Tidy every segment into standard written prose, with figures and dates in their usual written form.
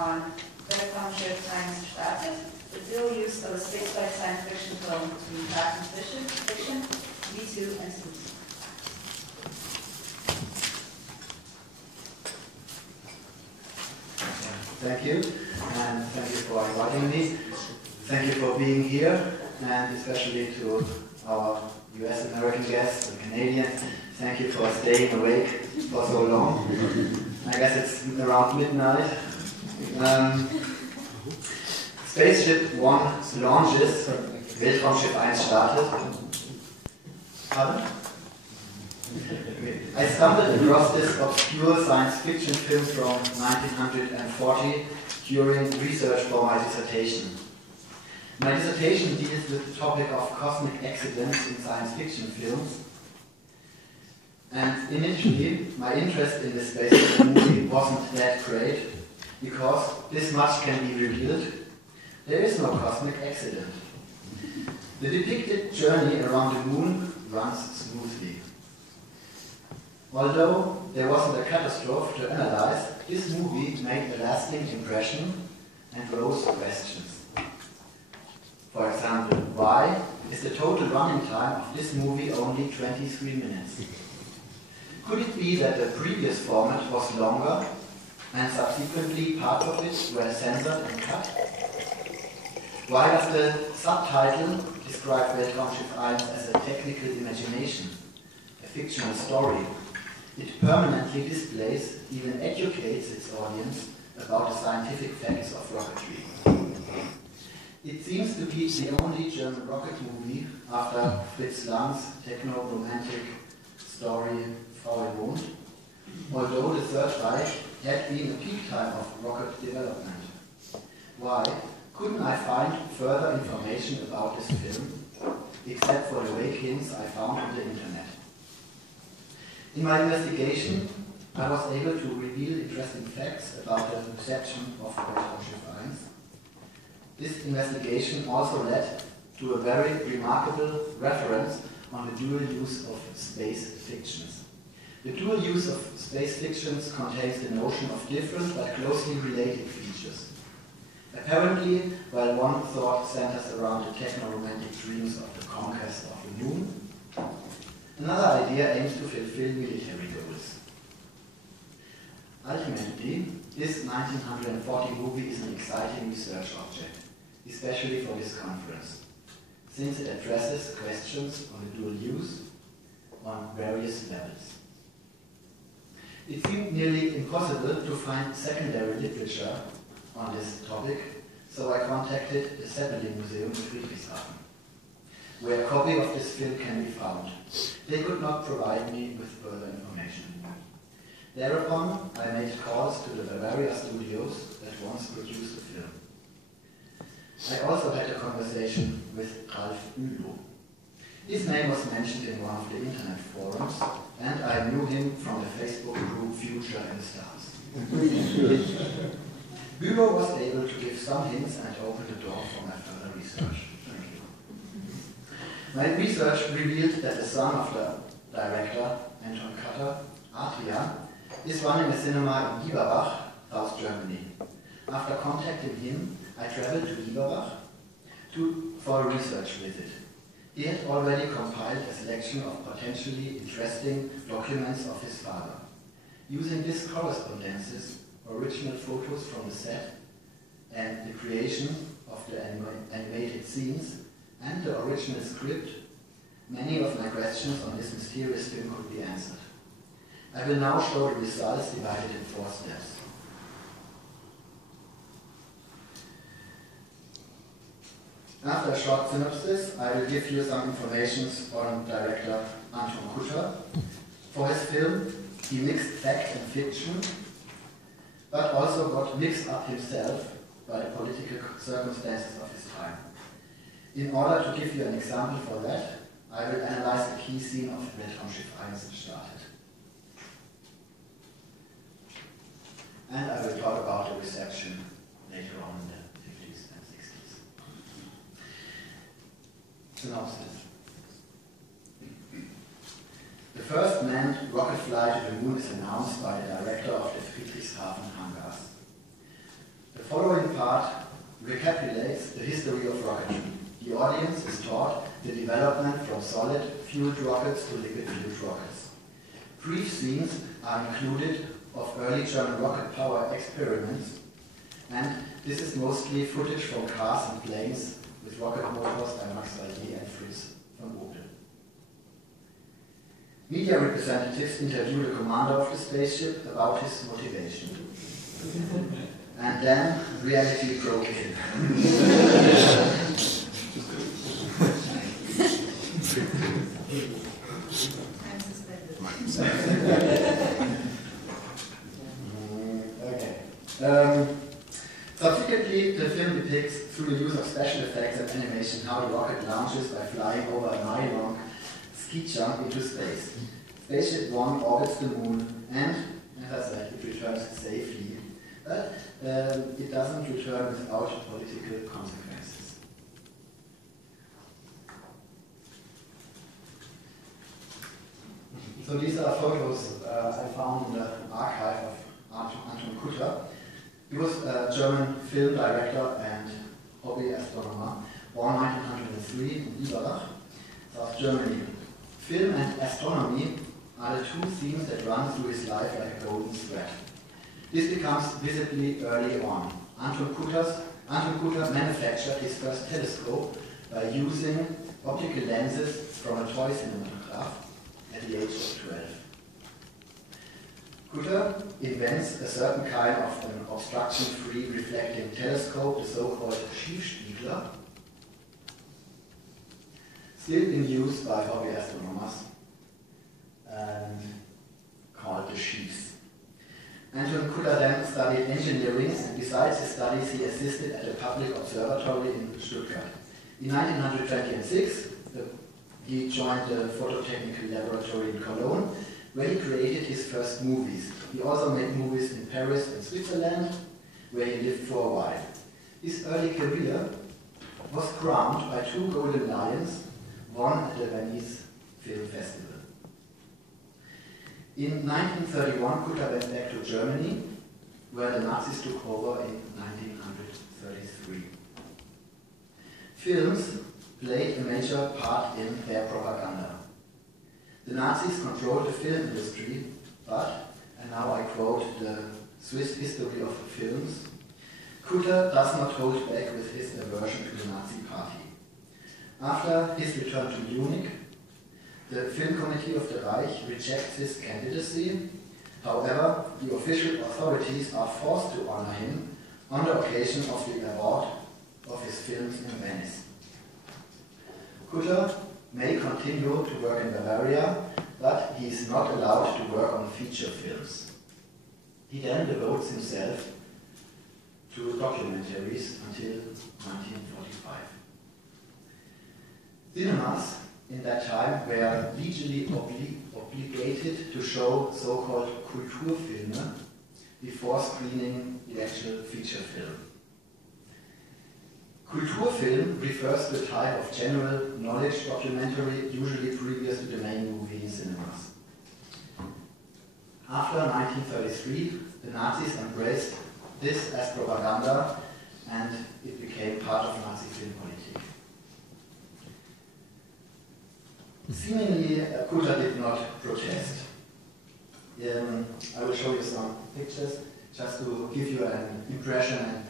on Weltraumschiff I startet, the dual use of a spaceflight science fiction film between fact and fiction, V2 and Sputnik. Thank you, and thank you for inviting me. Thank you for being here, and especially to our US-American guests and Canadians. Thank you for staying awake for so long. I guess it's around midnight. Spaceship I launches, Weltraumschiff I startet. Pardon? I stumbled across this obscure science fiction film from 1940 during research for my dissertation. My dissertation deals with the topic of cosmic accidents in science fiction films. And initially, my interest in this spaceship movie wasn't that great, because this much can be revealed. There is no cosmic accident. The depicted journey around the moon runs smoothly. Although there wasn't a catastrophe to analyze, this movie made a lasting impression and rose questions. For example, why is the total running time of this movie only 23 minutes? Could it be that the previous format was longer and subsequently parts of it were censored and cut? Why does the subtitle describe Weltraumschiff I as a technical imagination, a fictional story? It permanently displays, even educates its audience about the scientific facts of rocketry. It seems to be the only German rocket movie after Fritz Lang's techno-romantic story Frau, Mond, although the Third Reich had been a peak time of rocket development. Why couldn't I find further information about this film, except for the vague hints I found on the internet? In my investigation, I was able to reveal interesting facts about the reception of Weltraumschiff I. This investigation also led to a very remarkable reference on the dual use of space fictions. The dual use of space fictions contains the notion of different but closely related features. Apparently, while one thought centers around the techno-romantic dreams of the conquest of the moon, another idea aims to fulfill military goals. Ultimately, this 1940 movie is an exciting research object, especially for this conference, since it addresses questions on the dual use on various levels. It seemed nearly impossible to find secondary literature on this topic, so I contacted the Zeppelin Museum in Friedrichshafen, where a copy of this film can be found. They could not provide me with further information. Thereupon, I made calls to the Bavaria studios that once produced the film. I also had a conversation with Ralf Bülow. His name was mentioned in one of the internet forums, and I knew him from the Facebook group Future and Stars. Bülow was able to give some hints and open the door for my further research. My research revealed that the son of the director, Anton Kutter, Adrian, is running a cinema in Biberach, South Germany. After contacting him, I traveled to Biberach for a research visit. He had already compiled a selection of potentially interesting documents of his father. Using these correspondences, original photos from the set, and the creation of the animated scenes, and the original script, many of my questions on this mysterious film could be answered. I will now show the results divided in 4 steps. After a short synopsis, I will give you some information on director Anton Kutter. For his film, he mixed fact and fiction, but also got mixed up himself by the political circumstances of his time. In order to give you an example for that, I will analyze the key scene of Weltraumschiff I startet. And I will talk about the reception later on in the 50s and 60s. Synopsis. The first manned rocket flight to the moon is announced by the director of the Friedrichshafen hangars. The The following part recapitulates the history of rocketry. The audience is taught the development from solid fueled rockets to liquid fueled rockets. Brief scenes are included of early German rocket power experiments, and this is mostly footage from cars and planes with rocket motors by Max Valier and Fritz von Opel. Media representatives interview the commander of the spaceship about his motivation. And then reality broke in. Subsequently, the film depicts, through the use of special effects and animation, how the rocket launches by flying over a mile-long ski jump into space. Spaceship I orbits the moon, and, as I said, it returns safely, but it doesn't return without political consequences. So these are photos I found in the archive of Anton Kutter. He was a German film director and hobby astronomer, born 1903 in Biberach, South Germany. Film and astronomy are the two themes that run through his life like a golden thread. This becomes visibly early on. Anton Kutter manufactured his first telescope by using optical lenses from a toy cinematograph at the age of 12. Kutter invents a certain kind of an obstruction-free reflecting telescope, the so-called Schiefspiegler, still in use by hobby astronomers, and called the Schiefs. Anton Kutter then studied engineering, and besides his studies he assisted at a public observatory in Stuttgart. In 1926, he joined the phototechnical laboratory in Cologne, where he created his first movies. He also made movies in Paris and Switzerland, where he lived for a while. His early career was crowned by 2 Golden Lions, won at the Venice Film Festival. In 1931, Kutter went back to Germany, where the Nazis took over in 1933. Films played a major part in their propaganda. The Nazis controlled the film industry, but, and now I quote the Swiss history of films, Kutter does not hold back with his aversion to the Nazi party. After his return to Munich, the Film Committee of the Reich rejects his candidacy. However, the official authorities are forced to honor him on the occasion of the award of his films in Venice. Kutter may continue to work in Bavaria, but he is not allowed to work on feature films. He then devotes himself to documentaries until 1945. Cinemas in that time were legally obligated to show so-called Kulturfilme before screening the actual feature film. Kulturfilm refers to a type of general knowledge documentary, usually previous to the main movie in cinemas. After 1933, the Nazis embraced this as propaganda, and it became part of Nazi film politic. Seemingly, Kutter did not protest. I will show you some pictures just to give you an impression, and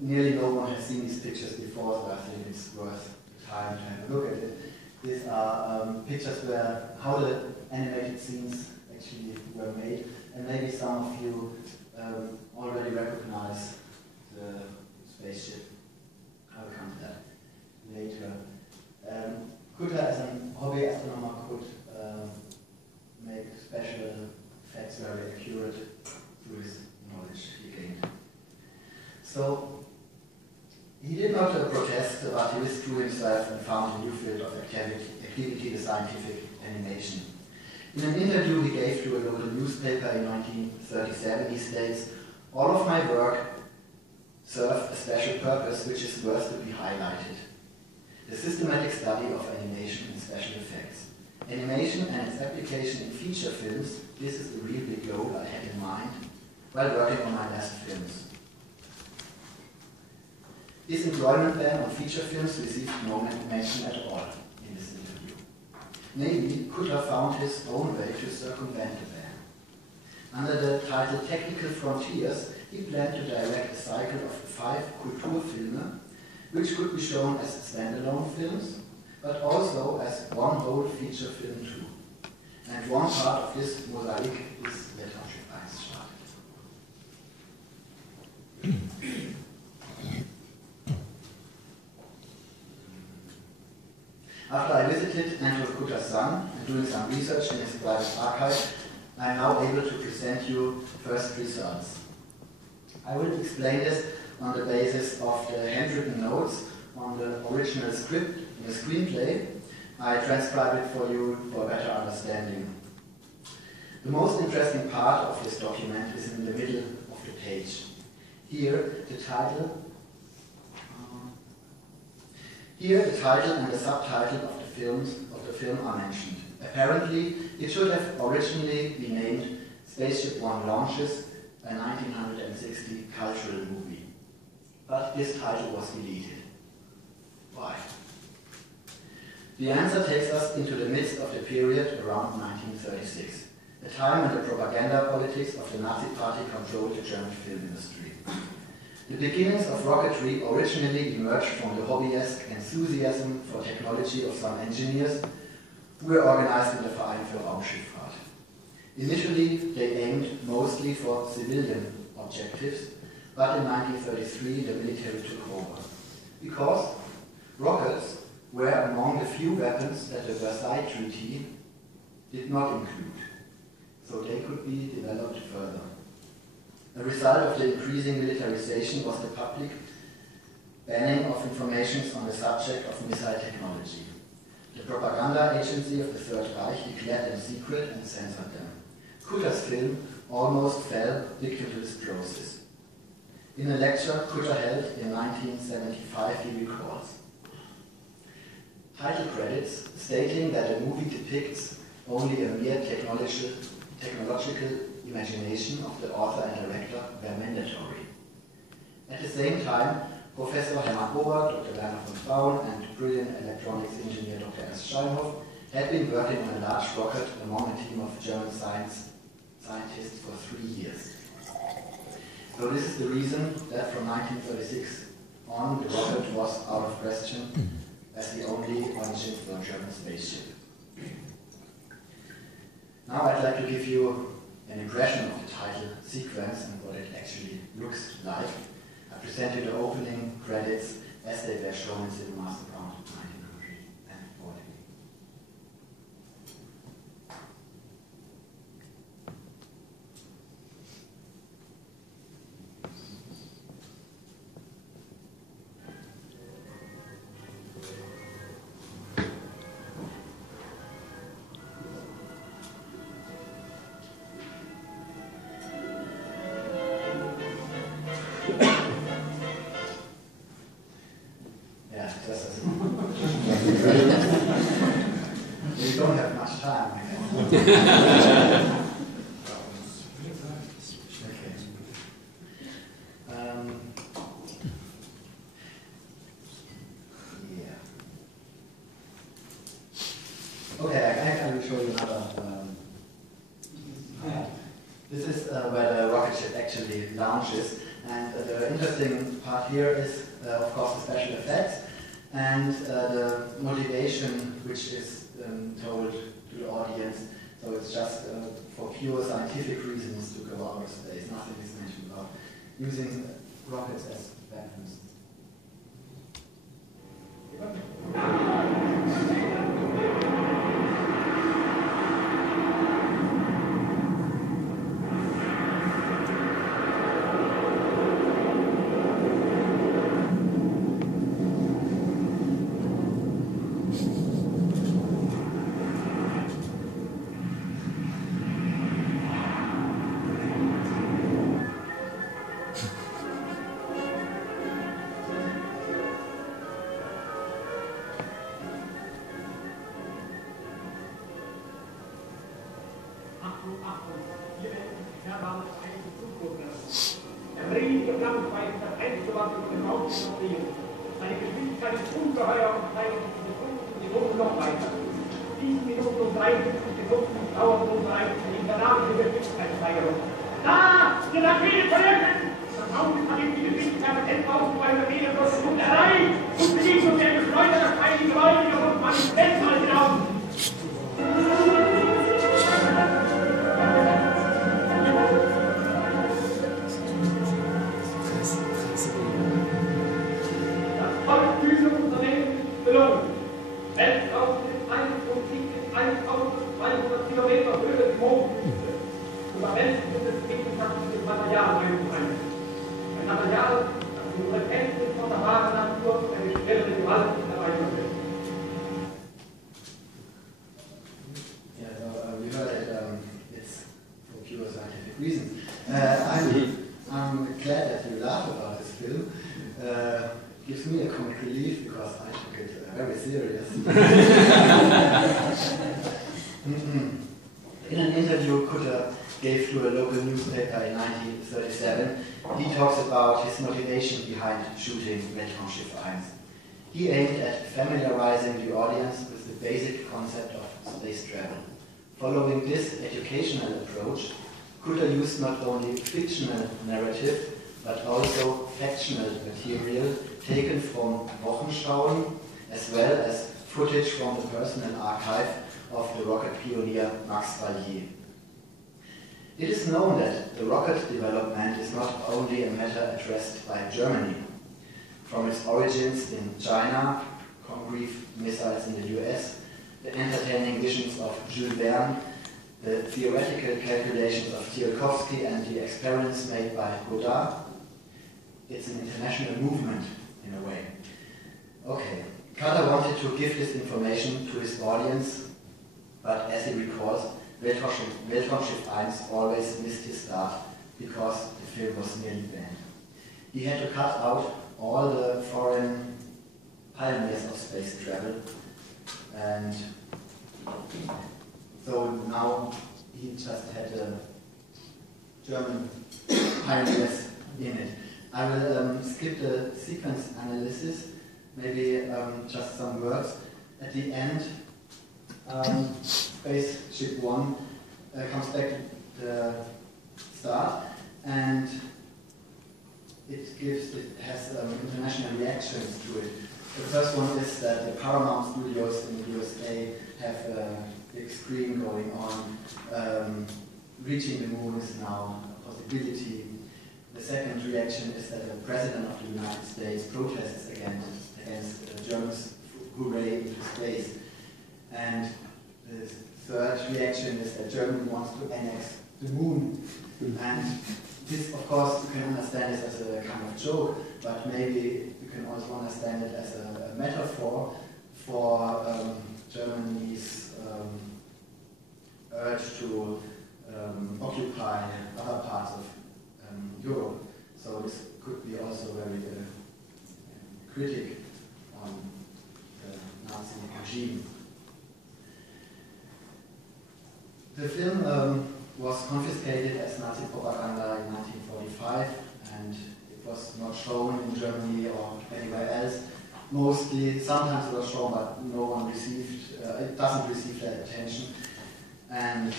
nearly no one has seen these pictures before, so I think it's worth the time to have a look at it. These are pictures where how the animated scenes actually were made, and maybe some of you already recognize the spaceship. I'll come to that later. Kutter, as a hobby astronomer, could make special effects very accurate through his knowledge he gained. So, he did not protest, but he withdrew himself and found a new field of activity, the scientific animation. In an interview he gave to a local newspaper in 1937, he states, "All of my work served a special purpose which is worth to be highlighted. The systematic study of animation and special effects. Animation and its application in feature films, this is the real big goal I had in mind while working on my last films." His employment ban on feature films received no mention at all in this interview. Maybe Kutter found his own way to circumvent the ban. Under the title Technical Frontiers, he planned to direct a cycle of 5 Kulturfilme, which could be shown as standalone films, but also as one whole feature film too. And one part of this mosaic is Weltraumschiff I startet. After I visited Anton Kutter's son and doing some research in his private archive, I am now able to present you first results. I will explain this on the basis of the handwritten notes on the original script in the screenplay. I transcribe it for you for better understanding. The most interesting part of this document is in the middle of the page. Here, the title and the subtitle of the film are mentioned. Apparently, it should have originally been named Spaceship I Launches, a 1960 cultural movie. But this title was deleted. Why? The answer takes us into the midst of the period around 1936, a time when the propaganda politics of the Nazi Party controlled the German film industry. The beginnings of rocketry originally emerged from the hobbyist enthusiasm for technology of some engineers who were organized in the Freie Universität Berlin. Initially, they aimed mostly for civilian objectives, but in 1933 the military took over, because rockets were among the few weapons that the Versailles Treaty did not include, so they could be developed further. A result of the increasing militarization was the public banning of information on the subject of missile technology. The propaganda agency of the Third Reich declared them secret and censored them. Kutter's film almost fell victim to this process. In a lecture Kutter held in 1975, he recalls title credits stating that the movie depicts only a mere technological imagination of the author and director were mandatory. At the same time, Professor Hermann Ober, Dr. Werner von Frau, and brilliant electronics engineer Dr. Ernst Steinhoff had been working on a large rocket among a team of German scientists for 3 years. So this is the reason that from 1936 on, the rocket was out of question as the only origin for a German spaceship. Now I'd like to give you an impression of the title sequence and what it actually looks like. I present you the opening credits as they were shown in cinemas around 1940. We don't have much time. Okay, I will show you another. This is where the rocket ship actually launches, and the interesting part here is, of course, the special effects. And the motivation which is told to the audience, so it's just for pure scientific reasons to go out of space. Nothing is mentioned about using rockets as weapons. riesige Flammenzweig, das Einzige, was über den Raum konzentriert. Eine Geschwindigkeit ist ungeheuer und treibt die Minuten noch weiter. 7 Minuten und 53 Sekunden dauert unsere internalische Geschwindigkeitssteigerung. Da! Die Rakete veröffnet! Das Haus hat die Geschwindigkeit des Endbaus bei der Rakete und erreicht! Und Bewegung der Beschleuniger steigt die gewaltige Rundmann ins Weltall hinaus! Gelungen. Weltraum ist 1200 Kilometer Höhe die Mondküste. Überwältigt ist es wissenschaftliches Material einzuhalten. Ein Material, das unsere Kenntnis von der wahren Natur der gestellten Gewalt erweitert wird. Yeah, so we heard that it's for pure scientific reasons. I'm glad that you laugh about this film. Gives me a comic relief because I took it very serious. In an interview Kutter gave to a local newspaper in 1937, he talks about his motivation behind shooting Weltraumschiff I. He aimed at familiarizing the audience with the basic concept of space travel. Following this educational approach, Kutter used not only fictional narrative but also factional material taken from Wochenschauen, as well as footage from the personal archive of the rocket pioneer Max Ballier. It is known that the rocket development is not only a matter addressed by Germany. From its origins in China, concrete missiles in the US, the entertaining visions of Jules Verne, the theoretical calculations of Tsiolkovsky and the experiments made by Godard, it's an international movement in a way. Okay, Kutter wanted to give this information to his audience, but as he recalls, Weltraumschiff I always missed his start because the film was nearly banned. He had to cut out all the foreign pioneers of space travel, and so now he just had German pioneers in it. I will skip the sequence analysis, maybe just some words. At the end, Spaceship I comes back to the start, and it has international reactions to it. The first one is that the Paramount Studios in the USA have a big screen going on. Reaching the moon is now a possibility. The second reaction is that the President of the United States protests against the Germans' hooray into space. And the third reaction is that Germany wants to annex the moon. And this, of course, you can understand this as a kind of joke, but maybe you can also understand it as a metaphor for Germany's urge to occupy other parts of Europe. So this could be also very critic on the Nazi regime. The film was confiscated as Nazi propaganda in 1945, and it was not shown in Germany or anywhere else. Mostly, sometimes it was shown, but no one received, it doesn't receive that attention. And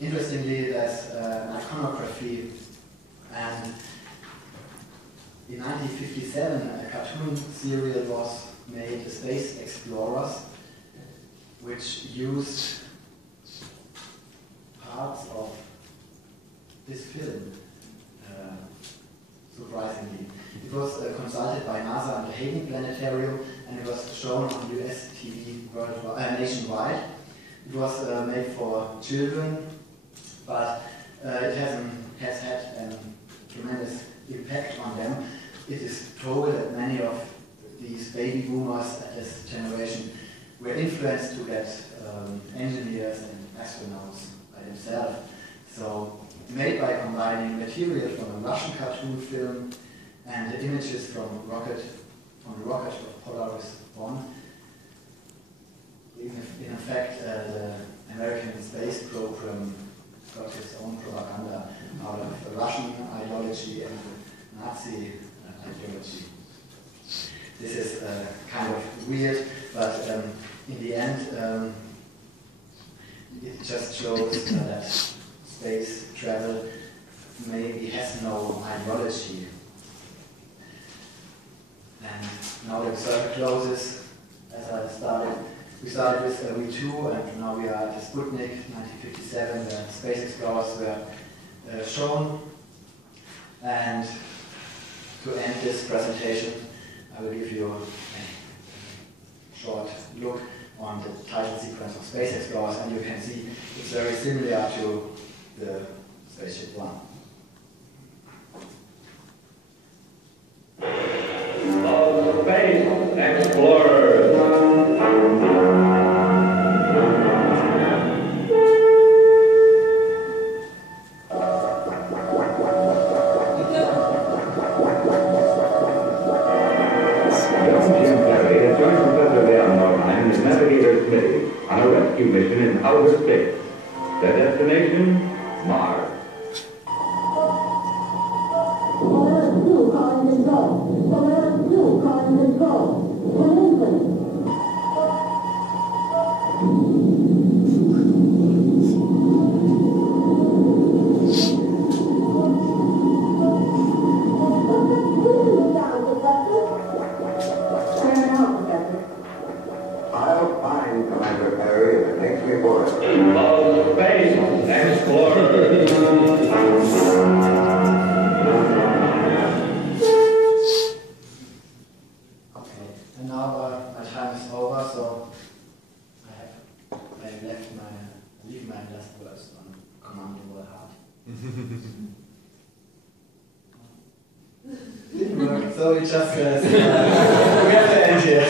interestingly, there's an iconography, and in 1957 a cartoon serial was made, The Space Explorers, which used parts of this film, surprisingly. It was consulted by NASA and the Hayden Planetarium, and it was shown on US TV nationwide. It was made for children, but it has had a tremendous impact on them. It is told that many of these baby boomers at this generation were influenced to get engineers and astronauts by themselves. So, made by combining material from a Russian cartoon film and the images from the rocket of Polaris 1. In effect, the American space program got its own propaganda out of the Russian shows that space travel maybe has no ideology. And now the circle closes. We started with V2, and now we are at the Sputnik 1957, where space explorers were shown. And to end this presentation, I will give you a short look on the title sequence of Space Explorers, and you can see it's very similar to the Spaceship I. Space Explorers. On a rescue mission in outer space. Their destination, Mars. Polaris 2 calling control. Polaris 2 calling control. Polaris. I'll find Commander Perry if it takes me for it. Space Explorers. Okay, and now my time is over, so I leave my last words on commanding your heart. Didn't work, so we just we have to end here.